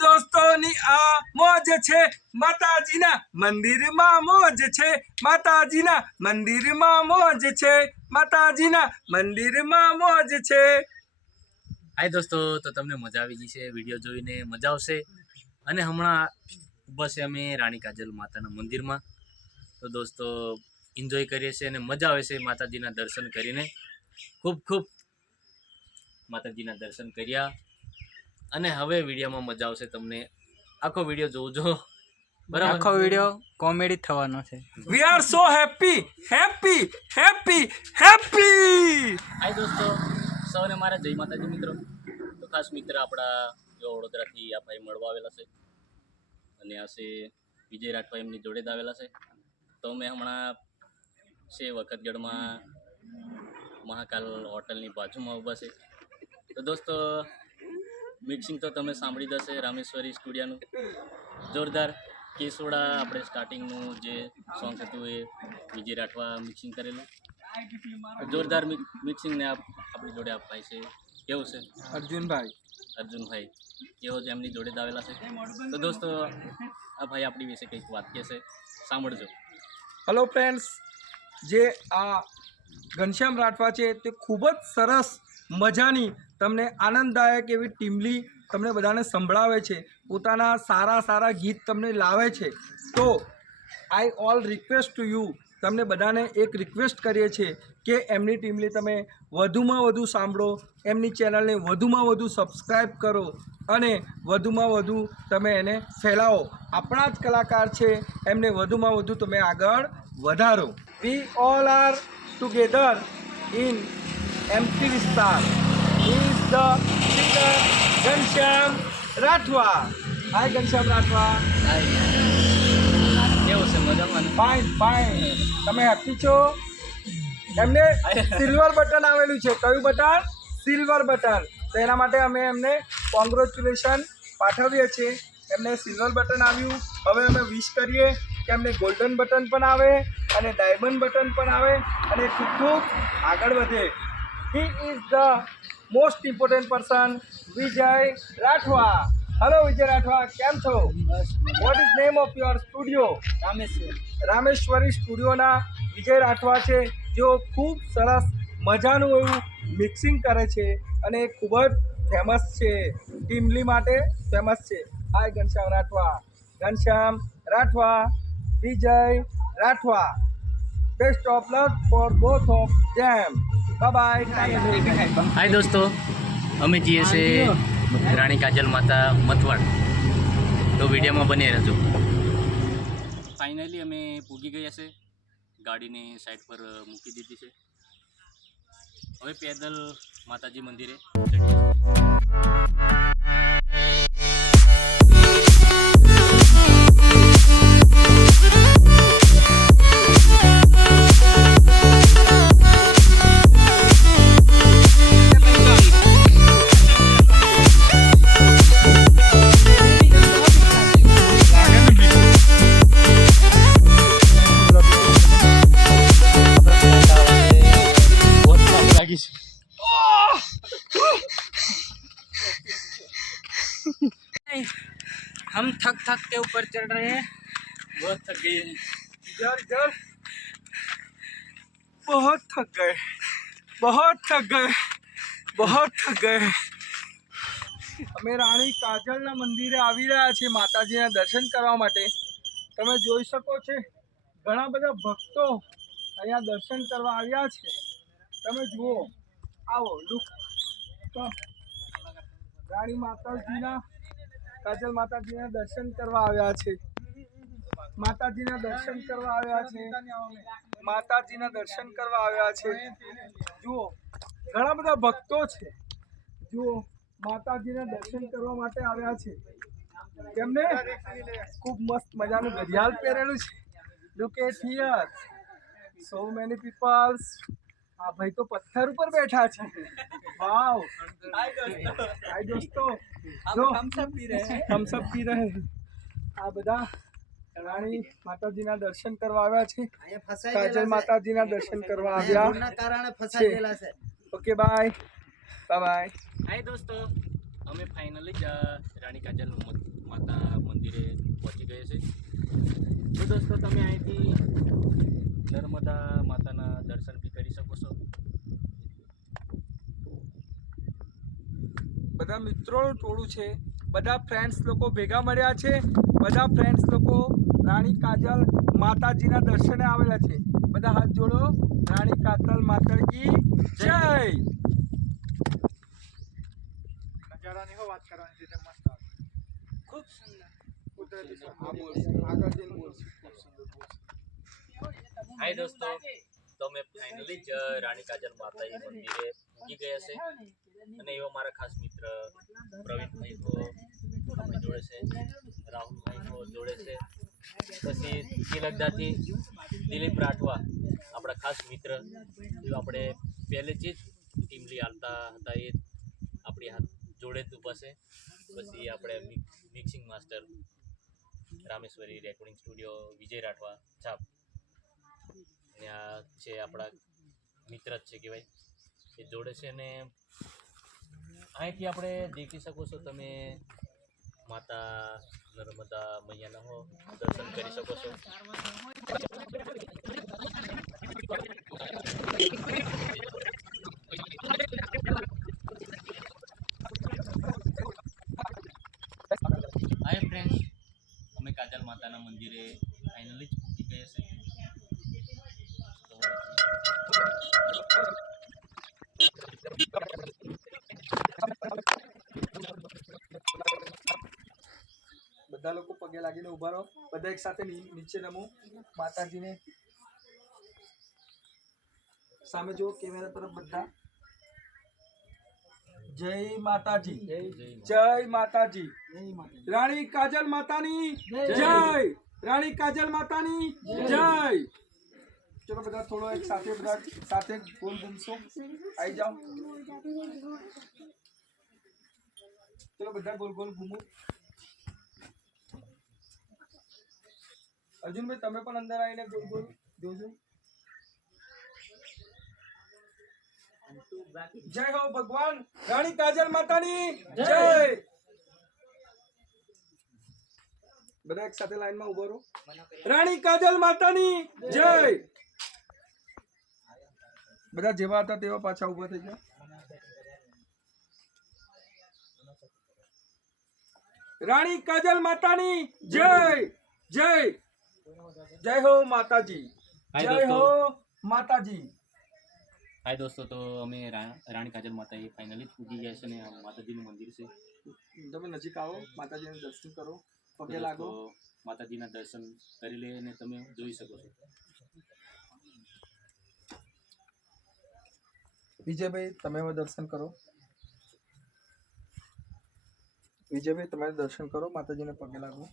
દોસ્તોની આ મોજ છે, માતાજીના મંદિરમાં મોજ છે, માતાજીના મંદિરમાં મોજ છે, માતાજીના મંદિરમાં મોજ છે। હાય દોસ્તો, તો તમને મજા આવી ગઈ છે, વિડીયો જોઈને મજા આવશે। અને હમણાં બસ અમે રાણી કાજલ માતાના મંદિરમાં, તો દોસ્તો એન્જોય કરીએ છીએ અને મજા આવે છે માતાજીના દર્શન કરીને। ખૂબ ખૂબ માતાજીના દર્શન કર્યા અને હવે વિડીયોમાં મજા આવશે તમને। આખો વિડીયો જોજો, બરાબર? આખો વિડીયો કોમેડી થવાનો છે। We are so happy happy happy happy. Hi દોસ્તો, સૌને મારા જય માતાજી મિત્રો। તો ખાસ મિત્ર આપણા જો વડોદરાથી આ ભાઈ મળવા આવેલા છે અને આ છે વિજય રાઠવા, એમની જોડે જ આવેલા છે। તો મેં હમણાં છે વખતગઢમાં મહાકાલ હોટલની બાજુમાં ઊભા છે। તો દોસ્તો મિક્સિંગ તો તમે સાંભળી જશે રામેશ્વરી સ્ટુડિયોનું જોરદાર કેસોડા, આપણે સ્ટાર્ટિંગનું જે સોંગ હતું એ વિજય રાઠવા મિક્સિંગ કરેલું જોરદાર મિક્સિંગ ને આપણી જોડે આ ભાઈ છે, કેવું છે અર્જુનભાઈ કેવો છે, એમની જોડે જ આવેલા છે। તો દોસ્તો આ ભાઈ આપણી વિશે કંઈક વાત કહેશે, સાંભળજો। હેલો ફ્રેન્ડ્સ, જે આ ઘનશ્યામ રાઠવા છે તે ખૂબ જ સરસ મજાની તમને આનંદદાયક એવી ટીમલી તમને બધાને સંભળાવે છે, પોતાના સારા સારા ગીત તમને લાવે છે। તો આઈ ઓલ રિક્વેસ્ટ ટુ યુ, તમને બધાને એક રિક્વેસ્ટ કરીએ છીએ કે એમની ટીમલી તમે વધુમાં વધુ સાંભળો, એમની ચેનલને વધુમાં વધુ સબસ્ક્રાઈબ કરો અને વધુમાં વધુ તમે એને ફેલાવો। આપણા જ કલાકાર છે, એમને વધુમાં વધુ તમે આગળ વધારો। We all are together in એમટી વિસ્તાર is the singer Ghanshyam Rathwa. Hi Ghanshyam Rathwa, કેવું છે, મજામાં? ફાઇન ફાઇન, તમે હેપી છો? એમને સિલ્વર બટન આવેલું છે, કયું બટન? Silver button. તો એના માટે અમે એમને કોંગ્રેચ્યુલેશન પાઠવીએ છીએ। એમને સિલ્વર બટન આવ્યું, હવે અમે વિશ કરીએ કે એમને ગોલ્ડન બટન પણ આવે અને ડાયમંડ બટન પણ આવે અને ખૂબ ખૂબ આગળ વધે। He is the most important person, Vijay Rathwa. Hello Vijay Rathwa, કેમ છો? What is name of your studio? Rameshwari સ્ટુડિયોના વિજય રાઠવા છે, જેઓ ખૂબ સરસ મજાનું એવું મિક્સિંગ કરે છે અને ખૂબ જ ફેમસ છે, ટીમલી માટે ફેમસ છે। Hi Ghanshyam Rathwa, Ghanshyam Rathwa, Vijay Rathwa, best of luck for both of them. Bye bye. Hi દોસ્તો, અમે જઈએ છીએ રાણી કાજલ માતા મથવાડ, તો વિડીયોમાં બની રહેજો। ફાઇનલી અમે પૂગી ગયા છે, ગાડીને સાઈડ પર મૂકી દીધી છે, હવે પેદલ માતાજી મંદિરે ચડીએ। हम थक थक के ऊपर चढ़ रहे हैं, बहुत थक गए हैं जर जर बहुत थक गए, बहुत थक गए, बहुत थक गए। અમે રાણી કાજલના મંદિરે આવી રહ્યા છીએ માતાજીના દર્શન કરવા માટે। તમે જોઈ શકો છો ઘણા બધા ભક્તો અહીંયા દર્શન કરવા આવ્યા છે, તમે જુઓ, આવો લુક। તો રાણી માતાજીના કાજલ માતાજીના દર્શન કરવા આવ્યા છે, માતાજીના દર્શન કરવા આવ્યા છે, માતાજીના દર્શન કરવા આવ્યા છે। જુઓ ઘણા બધા ભક્તો છે, જુઓ માતાજીના દર્શન કરવા માટે આવ્યા છે, તેમને ખૂબ મસ્ત મજાનું ઘડિયાળ પહેરેલું છે। Look at here, so many peoples. આ ભાઈ તો પથ્થર ઉપર બેઠા છે, વાવ। હાય દોસ્તો, જો થમ્સઅપ પી રહે हैं। આ બધા રાણી માતાજીના દર્શન કરવા આવ્યા છે, કાજલ માતાજીના દર્શન કરવા આવ્યા છે। Okay bye bye bye. Hi દોસ્તો, અમે ફાઇનલી જ રાણી કાજલ માતા મંદિરે પહોંચી ગયા છે. તો દોસ્તો તમે અહીંથી નર્મદા માતાના દર્શન બી કરી શકો છો. બધા મિત્રોનું ટોળું છે, બધા ફ્રેન્ડ્સ લોકો ભેગા મળ્યા છે. બધા ફ્રેન્ડ્સ લોકો રાણી કાજલ માતાજીના દર્શને આવેલા છે. બધા હાથ જોડો. રાણી કાજલ માતા કી જય. નજારાની વાત કરવાની છે મસ્ત ખૂબ સુંદર. કુદરતી આગળ જઈને બોલશું. હાય દોસ્તો, તો અમે ફાઇનલી જ રાણી કાજલ માતાજી મંદિરે પહોંચી ગયા છે. અને એવા મારા ખાસ મિત્ર પ્રવીણભાઈ તો આપણી જોડે છે, રાહુલભાઈ તો જોડે છે, પછી તિલકદાથી દિલીપ રાઠવા આપણા ખાસ મિત્ર. એ આપણે પહેલેથી જ ટીમલી હાલતા હતા, એ આપણી હાથ જોડે જ ઊભા છે. પછી આપણે mixing master Rameshwari recording studio વિજય રાઠવા છાપ, અને આ છે આપણા મિત્ર જ છે કહેવાય, એ જોડે છે. ને અહીંથી આપણે દેખી શકો છો તમે માતા નર્મદા મૈયાના હો દર્શન કરી શકો છો. હાય ફ્રેન્ડ્સ, અમે કાજલ માતાના મંદિરે ફાઇનલી જ પહોંચી ગયા છે. બધા લોકો પગે લાગીને ઉભા રહો. બધા એક સાથે નીચે નમો માતાજીને. સામે જુઓ કેમેરા તરફ બધા. જય માતાજી, જય માતાજી. રાણી કાજલ માતાની જય. રાણી કાજલ માતાની જય. ચલો બધા થોડો એક સાથે બધા સાથે બોલ બૂમશો. આવી જાઓ. ચલો બધા ગોલ ગોલ ઘૂમો. અર્જુનભાઈ તમે પણ અંદર આવીને ગોલ ગોલ જોજો. જય હો ભગવાન રાણી કાજલ માતાની જય. બધા એક સાથે લાઈનમાં ઉભા રહો. રાણી કાજલ માતાની જય. બધા જેવા હતા તેવા પાછા ઉભા થઈ ગયા. રાણી કાજલ માતાની જય. જય જય હો માતાજી. જય હો માતાજી. હાય દોસ્તો, તો અમે રાણી કાજલ માતા એ ફાઇનલી જ પૂજી ગયા છે. ને આ માતાજીનું મંદિર છે. તમે નજીક આવો, માતાજીના દર્શન કરો, પગે તો લાગો. દોસ્તો, માતાજીના દર્શન કરી લે અને તમે જોઈ શકો છો. વિજયભાઈ તમે હવે દર્શન કરો. વિજયભાઈ તમે દર્શન કરો, માતાજીને પગે લાગો.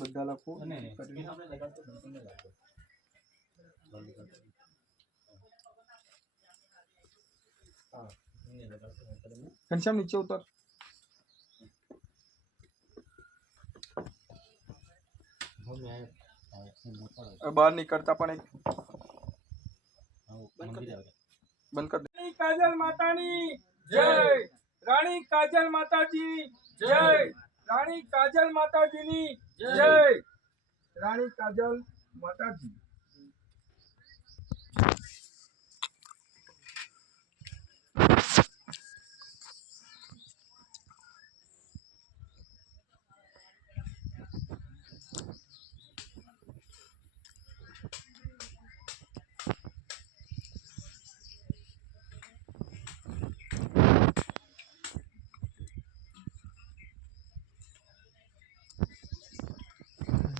બધા લોકો ઘનશ્યામ નીચે ઉતર. બહાર નીકળતા પણ એક બંધ કર. રાણી કાજલ માતાની જય. રાણી કાજલ માતાજી જય. રાણી કાજલ માતાજીની જય. રાણી કાજલ માતાજી.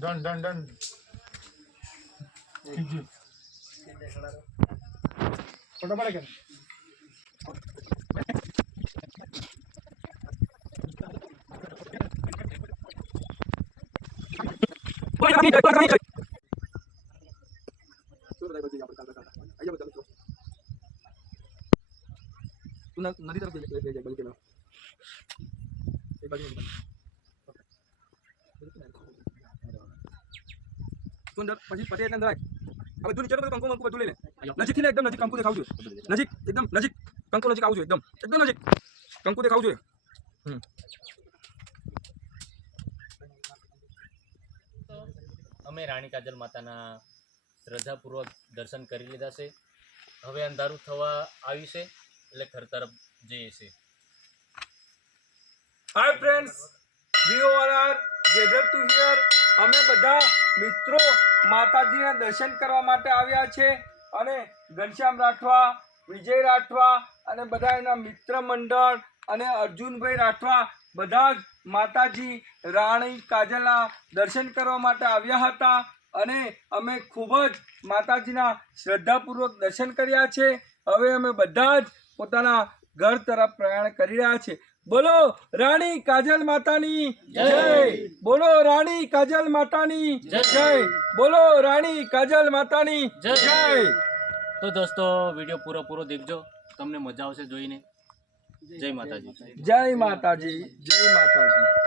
Done done done. ફોટો પડે કે નદી તરફ લઈ જાય બલકે ના એક બાજુ તું અંદર પછી પતે એટલે અંદર આય. હવે તું નીચે કંકુ મંકુ બધું લઈ લે. નજીકથી લે, એકદમ નજીક કંકુ દેખાવું જોઈએ. નજીક, એકદમ નજીક કંકુ નજીક આવું જોઈએ, એકદમ નજીક કંકુ દેખાવું જોઈએ. અમે રાણી કાજલ માતાના શ્રદ્ધાપૂર્વક દર્શન કરી લીધા છે. હવે અંધારું થવા આવ્યું છે એટલે ઘર તરફ જઈએ છીએ. Hi friends, we all are gather to here. અમે બધા મિત્રો માતાજીના દર્શન કરવા માટે આવ્યા છે અને ઘનશ્યામ રાઠવા, વિજય રાઠવા અને બધા એના મિત્ર મંડળ અને અર્જુનભાઈ રાઠવા બધા જ માતાજી રાણી કાજલના દર્શન કરવા માટે આવ્યા હતા અને અમે ખૂબ જ માતાજીના શ્રદ્ધાપૂર્વક દર્શન કર્યા છે. હવે અમે બધા જ પોતાના ઘર તરફ પ્રયાણ કરી રહ્યા છે. બોલો રાણી કાજલ માતાની જય, બોલો રાણી કાજલ માતાની જય, બોલો રાણી કાજલ માતાની જય. તો દોસ્તો વિડીયો પૂરો દેખજો, તમને મજા આવશે જોઈને. જય માતાજી. જય માતાજી, જય માતાજી.